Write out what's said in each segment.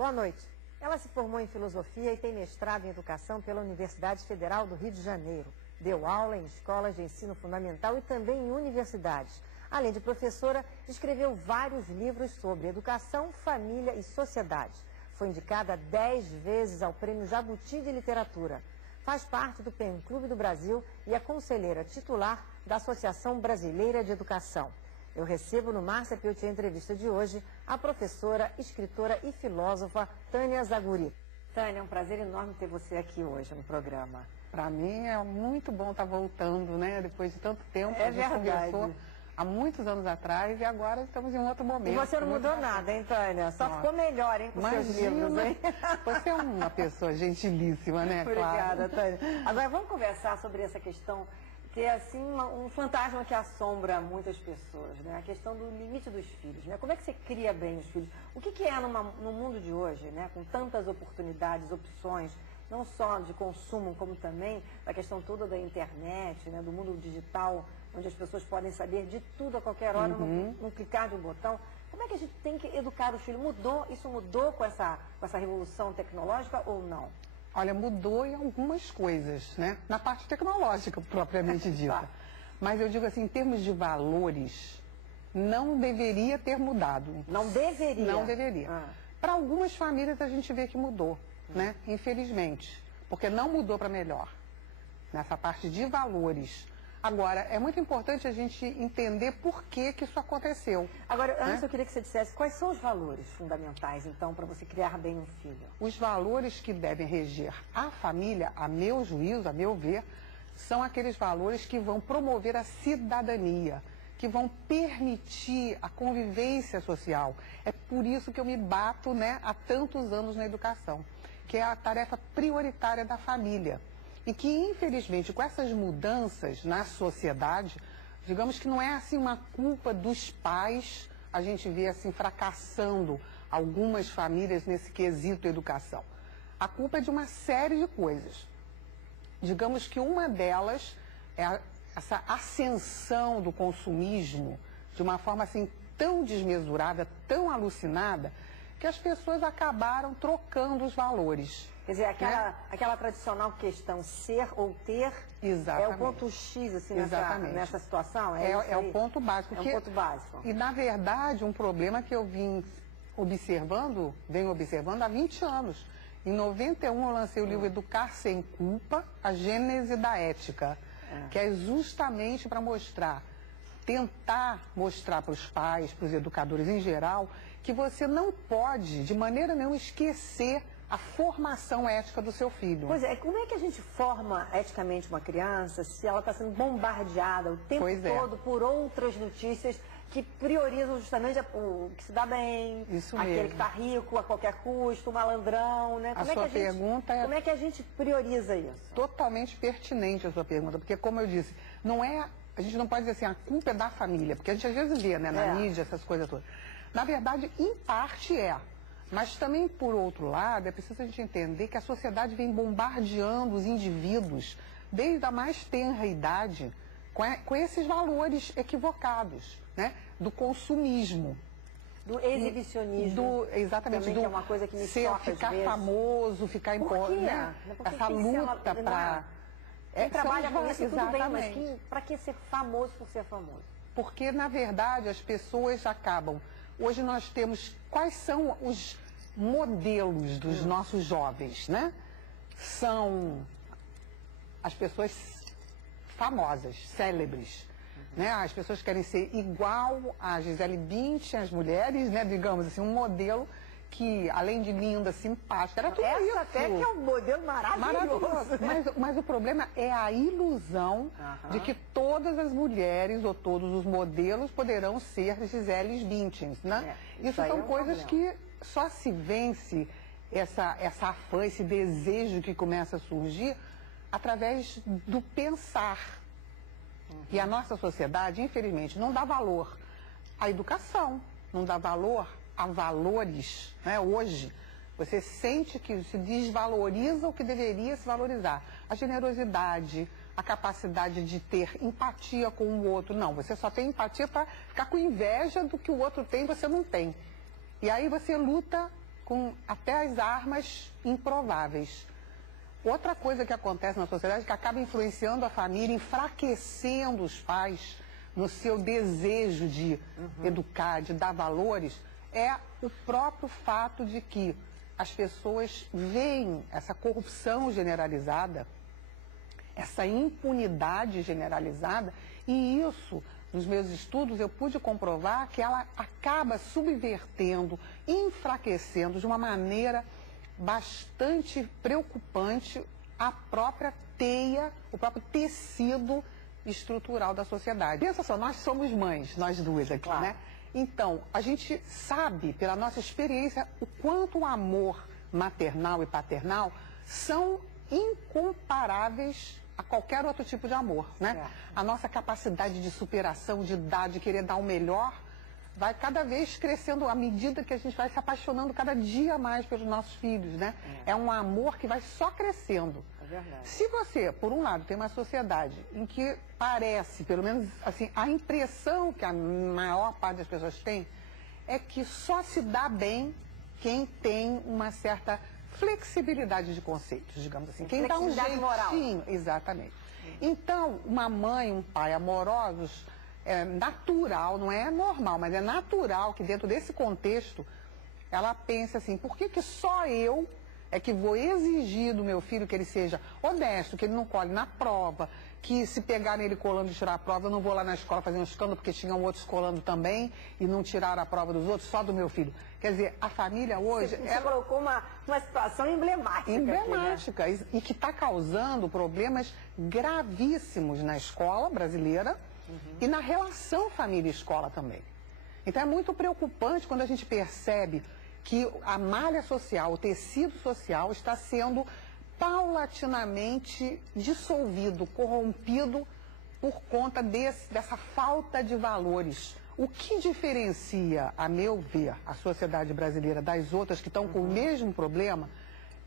Boa noite. Ela se formou em filosofia e tem mestrado em educação pela Universidade Federal do Rio de Janeiro. Deu aula em escolas de ensino fundamental e também em universidades. Além de professora, escreveu vários livros sobre educação, família e sociedade. Foi indicada 10 vezes ao Prêmio Jabuti de Literatura. Faz parte do PEN Clube do Brasil e é conselheira titular da Associação Brasileira de Educação. Eu recebo no Márcia Peltier Entrevista de hoje a professora, escritora e filósofa Tânia Zaguri. Tânia, é um prazer enorme ter você aqui hoje no programa. Para mim é muito bom estar voltando, né? Depois de tanto tempo, É a gente verdade. conversou há muitos anos atrás e agora estamos em um outro momento. E você não mudou nada, hein, Tânia? Só ficou melhor, hein, com seus livros, hein? Você é uma pessoa gentilíssima, né? Obrigada, claro. Tânia. Agora vamos conversar sobre essa questão que é assim um fantasma que assombra muitas pessoas, né? A questão do limite dos filhos, né? Como é que você cria bem os filhos? O que é no mundo de hoje, né? Com tantas oportunidades, opções, não só de consumo, como também da questão toda da internet, né? Do mundo digital, onde as pessoas podem saber de tudo a qualquer hora, num clicar de um botão. Como é que a gente tem que educar os filhos? Isso mudou com essa revolução tecnológica ou não? Olha, mudou em algumas coisas, né? Na parte tecnológica, propriamente dita. Tá. Mas eu digo assim, em termos de valores, não deveria ter mudado. Não deveria? Não deveria. Para algumas famílias a gente vê que mudou, né? Infelizmente. Porque não mudou para melhor. Nessa parte de valores. Agora, é muito importante a gente entender por que isso aconteceu. Agora, antes eu queria que você dissesse quais são os valores fundamentais, então, para você criar bem um filho. Os valores que devem reger a família, a meu juízo, a meu ver, são aqueles valores que vão promover a cidadania, que vão permitir a convivência social. É por isso que eu me bato, né, há tantos anos na educação, que é a tarefa prioritária da família. E que, infelizmente, com essas mudanças na sociedade, digamos que não é assim uma culpa dos pais, a gente vê assim fracassando algumas famílias nesse quesito educação. A culpa é de uma série de coisas. Digamos que uma delas é essa ascensão do consumismo de uma forma assim tão desmesurada, tão alucinada, que as pessoas acabaram trocando os valores. Quer dizer, aquela tradicional questão ser ou ter. Exatamente. É o ponto X, assim, nessa situação? É o ponto básico. É um ponto básico. E, na verdade, um problema que eu venho observando há 20 anos. Em 91, eu lancei o livro Educar Sem Culpa, a Gênese da Ética, que é justamente para tentar mostrar para os pais, para os educadores em geral, que você não pode, de maneira nenhuma, esquecer a formação ética do seu filho. Pois é, como é que a gente forma eticamente uma criança se ela está sendo bombardeada o tempo todo por outras notícias que priorizam justamente o que se dá bem, aquele que está rico a qualquer custo, o malandrão, né? Como é que a gente prioriza isso? Totalmente pertinente a sua pergunta, porque como eu disse, a gente não pode dizer assim, a culpa é da família, porque a gente às vezes vê, né, na mídia, essas coisas todas. Na verdade, em parte mas também, por outro lado, é preciso a gente entender que a sociedade vem bombardeando os indivíduos desde a mais tenra idade com esses valores equivocados, né? Do consumismo. Do exibicionismo. Exatamente. Também que é uma coisa que me choca, ficar famoso, ficar importante, né? Essa luta para... Quem trabalha com isso, tudo bem, mas para que ser famoso por ser famoso? Porque, na verdade, as pessoas acabam... Hoje nós temos... Quais são os modelos dos nossos jovens, né? São as pessoas famosas, célebres, né? As pessoas querem ser igual a Gisele Bündchen, as mulheres, né? Digamos assim, um modelo que, além de linda, simpática, era tudo isso. Essa até que é um modelo maravilhoso. Mas o problema é a ilusão de que todas as mulheres ou todos os modelos poderão ser Gisele Bündchen, né? Isso são coisas que só se vence essa afã, esse desejo que começa a surgir através do pensar. E a nossa sociedade, infelizmente, não dá valor à educação, não dá valor a valores, né? Hoje, você sente que se desvaloriza o que deveria se valorizar. A generosidade, a capacidade de ter empatia com o outro. Não, você só tem empatia para ficar com inveja do que o outro tem e você não tem. E aí você luta com até as armas improváveis. Outra coisa que acontece na sociedade que acaba influenciando a família, enfraquecendo os pais no seu desejo de educar, de dar valores, é o próprio fato de que as pessoas veem essa corrupção generalizada, essa impunidade generalizada, e isso, nos meus estudos, eu pude comprovar que ela acaba subvertendo, enfraquecendo de uma maneira bastante preocupante a própria teia, o próprio tecido estrutural da sociedade. Pensa só, nós somos mães, nós duas aqui, claro, né? Então, a gente sabe, pela nossa experiência, o quanto o amor maternal e paternal são incomparáveis a qualquer outro tipo de amor, né? Certo. A nossa capacidade de superação, de dar, de querer dar o melhor, vai cada vez crescendo à medida que a gente vai se apaixonando cada dia mais pelos nossos filhos, né? É um amor que vai só crescendo. É verdade. Se você, por um lado, tem uma sociedade em que parece, pelo menos assim, a impressão que a maior parte das pessoas tem é que só se dá bem quem tem uma certa flexibilidade de conceitos, digamos assim. Quem dá um jeitinho, moral. Exatamente. Então, uma mãe, um pai amorosos, é natural, não é normal, mas é natural que dentro desse contexto ela pense assim, por que só eu é que vou exigir do meu filho que ele seja honesto, que ele não cole na prova, que se pegarem ele colando e tirar a prova, eu não vou lá na escola fazer um escândalo porque tinham outros colando também e não tiraram a prova dos outros, só do meu filho. Quer dizer, a família hoje... Você colocou uma situação emblemática. Emblemática, aqui, né? E que está causando problemas gravíssimos na escola brasileira e na relação família-escola também. Então é muito preocupante quando a gente percebe que a malha social, o tecido social está sendo paulatinamente dissolvido, corrompido por conta dessa falta de valores. O que diferencia, a meu ver, a sociedade brasileira das outras que estão com o mesmo problema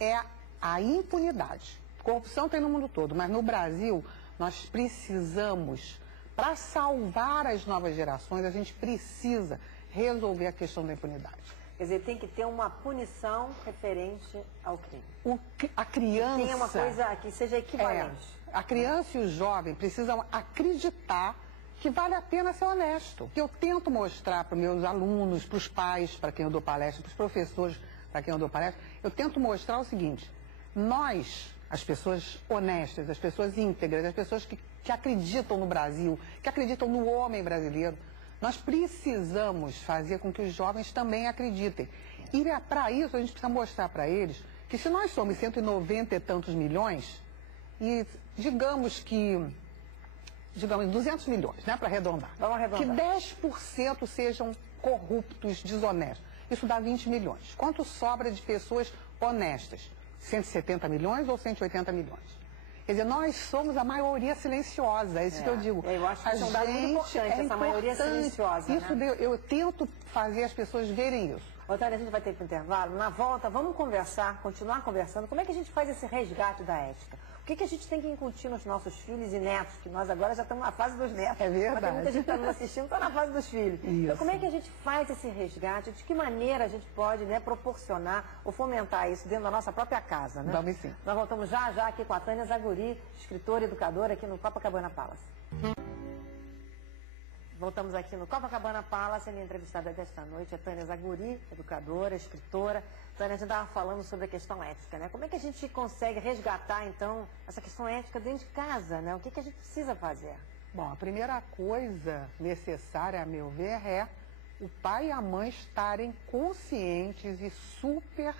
é a impunidade. Corrupção tem no mundo todo, mas no Brasil nós precisamos, para salvar as novas gerações, a gente precisa resolver a questão da impunidade. Quer dizer, tem que ter uma punição referente ao crime. A criança... Tem uma coisa que seja equivalente. A criança e o jovem precisam acreditar que vale a pena ser honesto. Que eu tento mostrar para os meus alunos, para os pais, para quem eu dou palestra, para os professores, para quem eu dou palestra, eu tento mostrar o seguinte: nós, as pessoas honestas, as pessoas íntegras, as pessoas que acreditam no Brasil, que acreditam no homem brasileiro, nós precisamos fazer com que os jovens também acreditem. E para isso a gente precisa mostrar para eles que se nós somos 190 e tantos milhões, e digamos 200 milhões, né, para arredondar, Vamos arredondar, que 10% sejam corruptos, desonestos, isso dá 20 milhões. Quanto sobra de pessoas honestas? 170 milhões ou 180 milhões? Quer dizer, nós somos a maioria silenciosa, é isso que eu digo. Eu acho que isso é um dado muito importante, essa maioria silenciosa. Isso, né? Eu tento fazer as pessoas verem isso. Otávio, a gente vai ter para o intervalo. Na volta, vamos conversar, continuar conversando. Como é que a gente faz esse resgate da ética? O que a gente tem que incutir nos nossos filhos e netos? Que nós agora já estamos na fase dos netos. É verdade. Mas tem muita gente que está nos assistindo, está na fase dos filhos. Isso. Então, como é que a gente faz esse resgate? De que maneira a gente pode, né, proporcionar ou fomentar isso dentro da nossa própria casa, né? Vamos sim. Nós voltamos já aqui com a Tânia Zaguri, escritora e educadora aqui no Copacabana Palace. Voltamos aqui no Copacabana Palace. A minha entrevistada desta noite é Tânia Zaguri, educadora, escritora. Tânia, a gente estava falando sobre a questão ética, né? Como é que a gente consegue resgatar, então, essa questão ética dentro de casa, né? O que a gente precisa fazer? Bom, a primeira coisa necessária, a meu ver, é o pai e a mãe estarem conscientes e super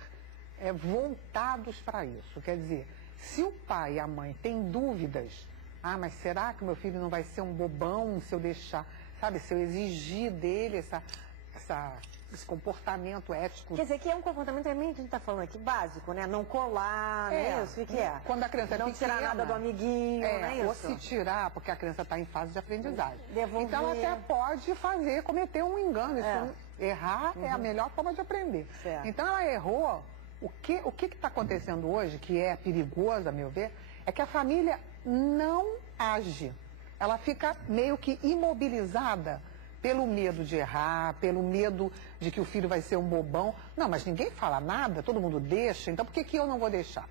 voltados para isso. Quer dizer, se o pai e a mãe têm dúvidas, mas será que meu filho não vai ser um bobão se eu deixar, sabe, se eu exigir dele esse comportamento ético? Quer dizer, que é um comportamento também que a gente está falando aqui, básico, né? Não colar, né? Isso, o que é? Quando a criança não pequena, tirar nada do amiguinho, não é isso? Ou se tirar, porque a criança está em fase de aprendizagem. Devolver. Então, ela até pode cometer um engano. Errar é a melhor forma de aprender. Certo. Então, ela errou. O que está acontecendo hoje, que é perigoso, a meu ver, é que a família não age. Ela fica meio que imobilizada pelo medo de errar, pelo medo de que o filho vai ser um bobão. Não, mas ninguém fala nada, todo mundo deixa, então por que que eu não vou deixar?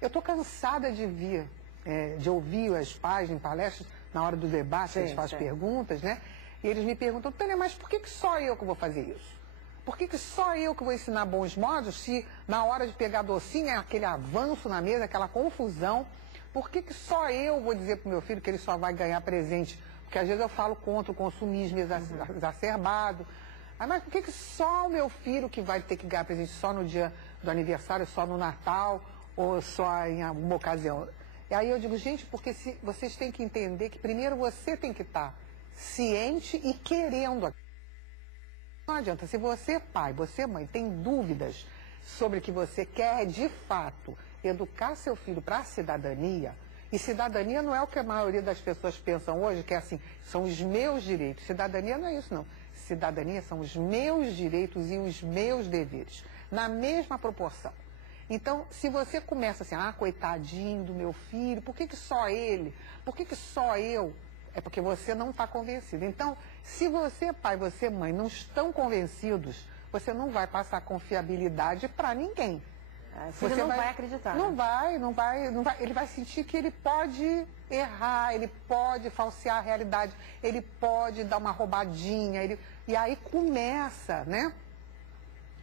Eu estou cansada de ouvir os pais em palestras, na hora do debate, eles fazem perguntas, né? E eles me perguntam, Tânia, mas por que que só eu que vou fazer isso? Por que que só eu que vou ensinar bons modos se na hora de pegar docinho é aquele avanço na mesa, aquela confusão? Por que que só eu vou dizer para o meu filho que ele só vai ganhar presente? Porque às vezes eu falo contra o consumismo exacerbado. Mas por que que só o meu filho que vai ter que ganhar presente só no dia do aniversário, só no Natal ou só em alguma ocasião? E aí eu digo, gente, porque vocês têm que entender que primeiro você tem que estar ciente e querendo. Não adianta, se você, pai, você, mãe, tem dúvidas sobre que você quer, de fato, educar seu filho para a cidadania, e cidadania não é o que a maioria das pessoas pensam hoje, que é assim, são os meus direitos. Cidadania não é isso, não. Cidadania são os meus direitos e os meus deveres, na mesma proporção. Então, se você começa assim, coitadinho do meu filho, por que que só ele? Por que que só eu? É porque você não está convencido. Então, se você, pai, você, mãe, não estão convencidos, você não vai passar confiabilidade para ninguém. Você não vai acreditar. Não vai. Ele vai sentir que ele pode errar, ele pode falsear a realidade, ele pode dar uma roubadinha. E aí começa, né,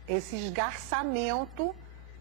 esse esgarçamento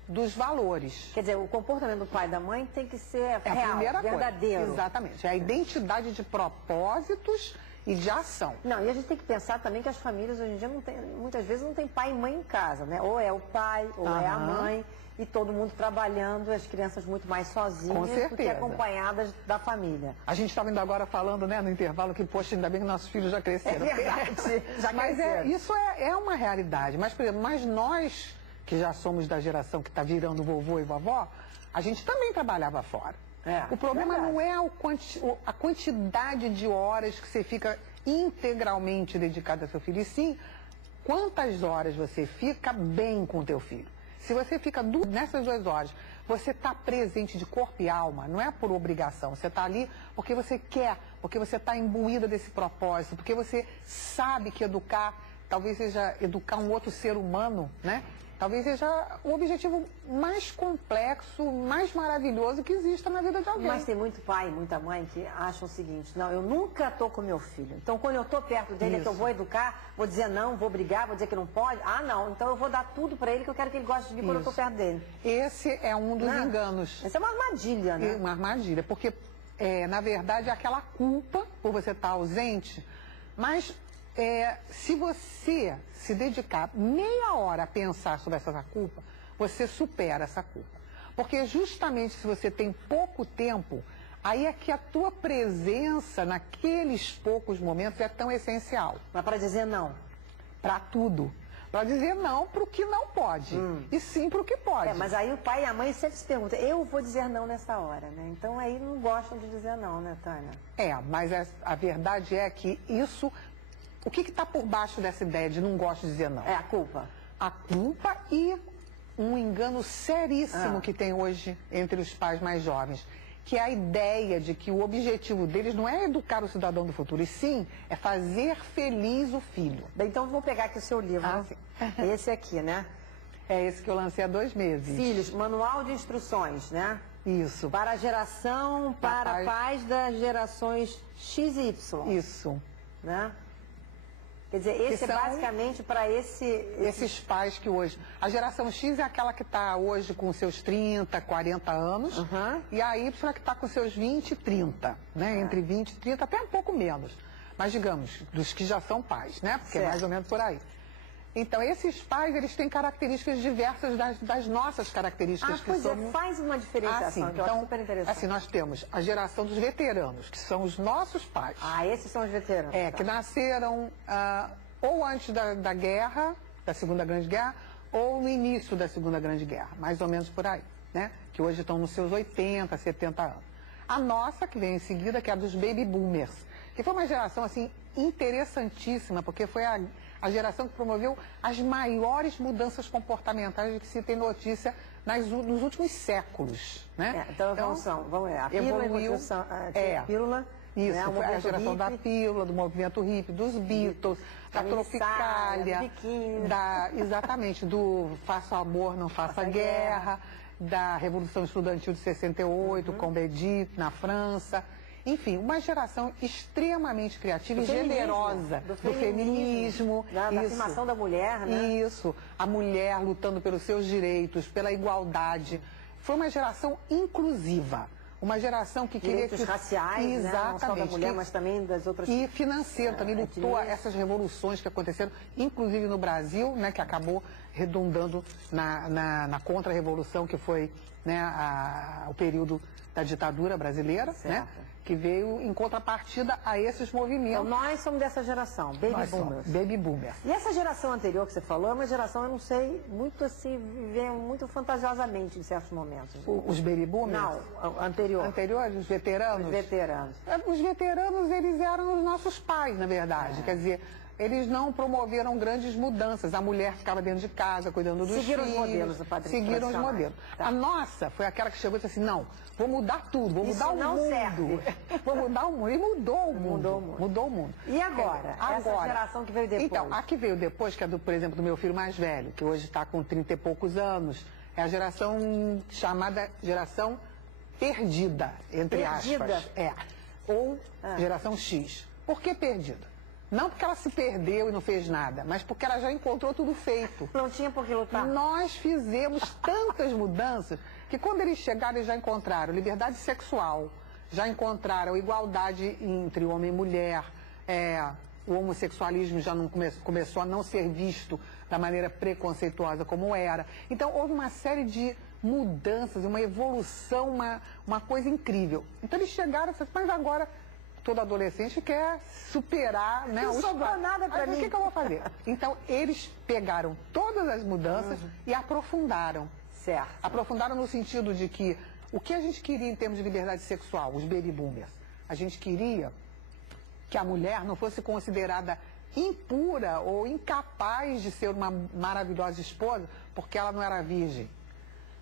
dos valores. Quer dizer, o comportamento do pai e da mãe tem que ser real, verdadeiro. Coisa. Exatamente. É a identidade de propósitos e de ação. Não, e a gente tem que pensar também que as famílias hoje em dia muitas vezes não tem pai e mãe em casa, né? Ou é o pai, ou é a mãe, e todo mundo trabalhando, as crianças muito mais sozinhas do que acompanhadas da família. A gente estava indo agora falando, né, no intervalo, que, poxa, ainda bem que nossos filhos já cresceram. É verdade, já mas cresceram. Isso é uma realidade. Mas, por exemplo, nós, que já somos da geração que está virando vovô e vovó, a gente também trabalhava fora. O problema não é a quantidade de horas que você fica integralmente dedicado ao seu filho, e sim quantas horas você fica bem com o teu filho. Se você fica nessas 2 horas, você está presente de corpo e alma, não é por obrigação, você está ali porque você quer, porque você está imbuída desse propósito, porque você sabe que educar, talvez seja educar um outro ser humano, né? Talvez seja o objetivo mais complexo, mais maravilhoso que exista na vida de alguém. Mas tem muito pai e muita mãe que acham o seguinte, não, eu nunca estou com meu filho. Então, quando eu estou perto dele, é que eu vou educar, vou dizer não, vou brigar, vou dizer que não pode. Não, então eu vou dar tudo para ele, que eu quero que ele goste de mim quando eu estou perto dele. Esse é um dos enganos. Essa é uma armadilha, né? Uma armadilha, porque, na verdade, é aquela culpa por você estar ausente, mas... se você se dedicar meia hora a pensar sobre essa culpa, você supera essa culpa. Porque justamente se você tem pouco tempo, aí é que a tua presença naqueles poucos momentos é tão essencial. Mas para dizer não? Para tudo. Para dizer não para o que não pode. E sim para o que pode. Mas aí o pai e a mãe sempre se perguntam, eu vou dizer não nessa hora, né? Então aí não gostam de dizer não, né, Tânia? Mas a verdade é que isso... O que está por baixo dessa ideia de não gosto de dizer não? É a culpa. A culpa e um engano seríssimo que tem hoje entre os pais mais jovens, que é a ideia de que o objetivo deles não é educar o cidadão do futuro, e sim é fazer feliz o filho. Bem, então vou pegar aqui o seu livro. Esse aqui, né? É esse que eu lancei há 2 meses. Filhos, manual de instruções, né? Isso. Para a geração, para pais das gerações X e Y. Isso. Né? Quer dizer, esse é basicamente para esses pais que hoje... A geração X é aquela que está hoje com seus 30, 40 anos, e a Y é que está com seus 20 e 30, né? Entre 20 e 30, até um pouco menos. Mas, digamos, dos que já são pais, né? Porque é mais ou menos por aí. Então, esses pais, eles têm características diversas das nossas características. Faz uma diferenciação, que eu acho super interessante. Assim, nós temos a geração dos veteranos, que são os nossos pais. Esses são os veteranos. Que nasceram ou antes da guerra, da Segunda Grande Guerra, ou no início da Segunda Grande Guerra, mais ou menos por aí, né? Que hoje estão nos seus 80, 70 anos. A nossa, que vem em seguida, que é a dos baby boomers, que foi uma geração, assim, interessantíssima, porque foi a geração que promoveu as maiores mudanças comportamentais de que se tem notícia nos últimos séculos, né? Então, vamos ver, a pílula, evoluiu, a pílula, Isso, né? foi a geração da pílula, do movimento hippie, dos Beatles, da Tropicália, exatamente, do Faça Amor, Não Faça Guerra, da Revolução Estudantil de 68, com Bedit, na França. Enfim, uma geração extremamente criativa e generosa do feminismo. Da afirmação da mulher, né? Isso, a mulher lutando pelos seus direitos, pela igualdade. Foi uma geração inclusiva. Uma geração que queria... Direitos raciais, né? Não só da mulher, mas também das outras... E financeiro, também lutou essas revoluções que aconteceram, inclusive no Brasil, né? Que acabou redundando na contra-revolução, que foi, né, o período da ditadura brasileira, né? Que veio em contrapartida a esses movimentos. Então, nós somos dessa geração, Baby Boomers. Baby Boomers. E essa geração anterior que você falou é uma geração, eu não sei, muito assim, viveu muito fantasiosamente em certos momentos. Os Baby Boomers? Não, anterior. Anteriores, os veteranos? Os veteranos. Os veteranos, eles eram os nossos pais, na verdade. Quer dizer, eles não promoveram grandes mudanças. A mulher ficava dentro de casa, cuidando dos filhos. Seguiram os modelos do padrinho. Seguiram os modelos. Tá. A nossa foi aquela que chegou e disse assim, não, vou mudar tudo, vou mudar o mundo. Vou mudar o mundo. E mudou o mundo. Mudou o mundo. E agora? Essa geração que veio depois? Então, a que veio depois, que é, por exemplo, do meu filho mais velho, que hoje está com 30 e poucos anos, é a geração chamada geração perdida, entre aspas. Ou geração X. Por que perdida? Não porque ela se perdeu e não fez nada, mas porque ela já encontrou tudo feito. Não tinha por que lutar. Nós fizemos tantas mudanças que quando eles chegaram, eles já encontraram liberdade sexual, já encontraram igualdade entre homem e mulher, o homossexualismo já não começou a não ser visto da maneira preconceituosa como era. Então, houve uma série de mudanças, uma evolução, uma coisa incrível. Então, eles chegaram e falaram, mas agora... Todo adolescente quer superar, né? Não sobrou nada para mim. O que eu vou fazer? Então, eles pegaram todas as mudanças e aprofundaram. Certo. Aprofundaram no sentido de que o que a gente queria em termos de liberdade sexual, os baby boomers, a gente queria que a mulher não fosse considerada impura ou incapaz de ser uma maravilhosa esposa porque ela não era virgem.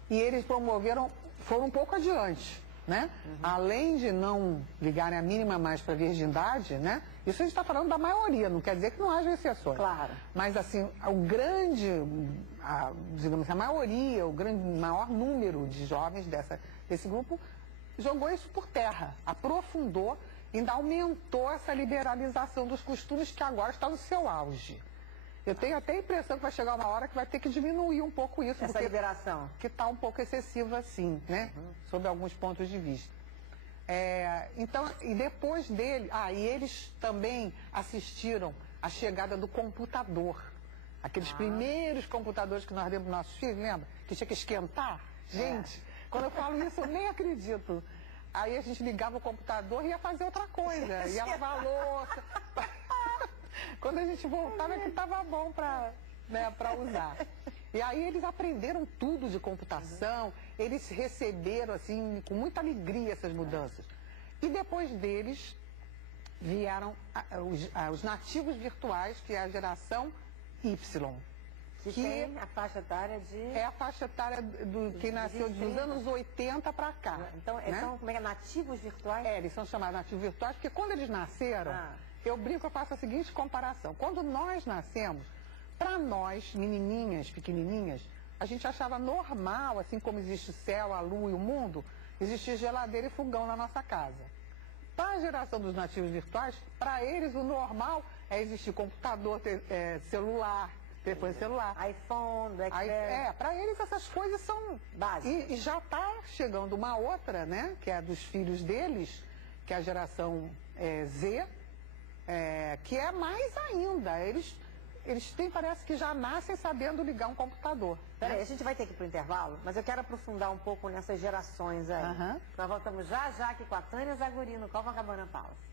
E eles foram um pouco adiante. Né? Além de não ligarem a mínima mais para a virgindade, né? Isso a gente está falando da maioria, não quer dizer que não haja exceções. Claro. Mas assim, digamos assim, a maioria, o maior número de jovens desse grupo jogou isso por terra, aprofundou, ainda aumentou essa liberalização dos costumes que agora está no seu auge. Eu tenho até a impressão que vai chegar uma hora que vai ter que diminuir um pouco isso. Essa liberação. Que está um pouco excessiva, sim, né? Sob alguns pontos de vista. Então, e depois dele... e eles também assistiram à chegada do computador. Aqueles primeiros computadores que nós demos para nossos filhos, lembra? Que tinha que esquentar. Gente, quando eu falo isso, eu nem acredito. Aí a gente ligava o computador e ia fazer outra coisa. Ia lavar a louça... Quando a gente voltava, que estava bom para usar. E aí eles aprenderam tudo de computação, eles receberam, assim, com muita alegria essas mudanças. E depois deles vieram os nativos virtuais, que é a geração Y. Que tem a faixa etária de... É a faixa etária que nasceu dos anos 80 para cá. Então, são como é, nativos virtuais? Eles são chamados nativos virtuais, porque quando eles nasceram... Eu brinco, eu faço a seguinte comparação. Quando nós nascemos, para nós, menininhas, pequenininhas, a gente achava normal, assim como existe o céu, a lua e o mundo, existir geladeira e fogão na nossa casa. Para a geração dos nativos virtuais, para eles o normal é existir computador, celular, telefone celular. iPhone, BlackBerry. Para eles essas coisas são básicas. E já está chegando uma outra, né, que é dos filhos deles, que é a geração Z, que é mais ainda. Eles têm, parece que já nascem sabendo ligar um computador. Peraí, a gente vai ter que ir para o intervalo, mas eu quero aprofundar um pouco nessas gerações aí. Nós voltamos já aqui com a Tânia Zaguri no Copacabana Palace.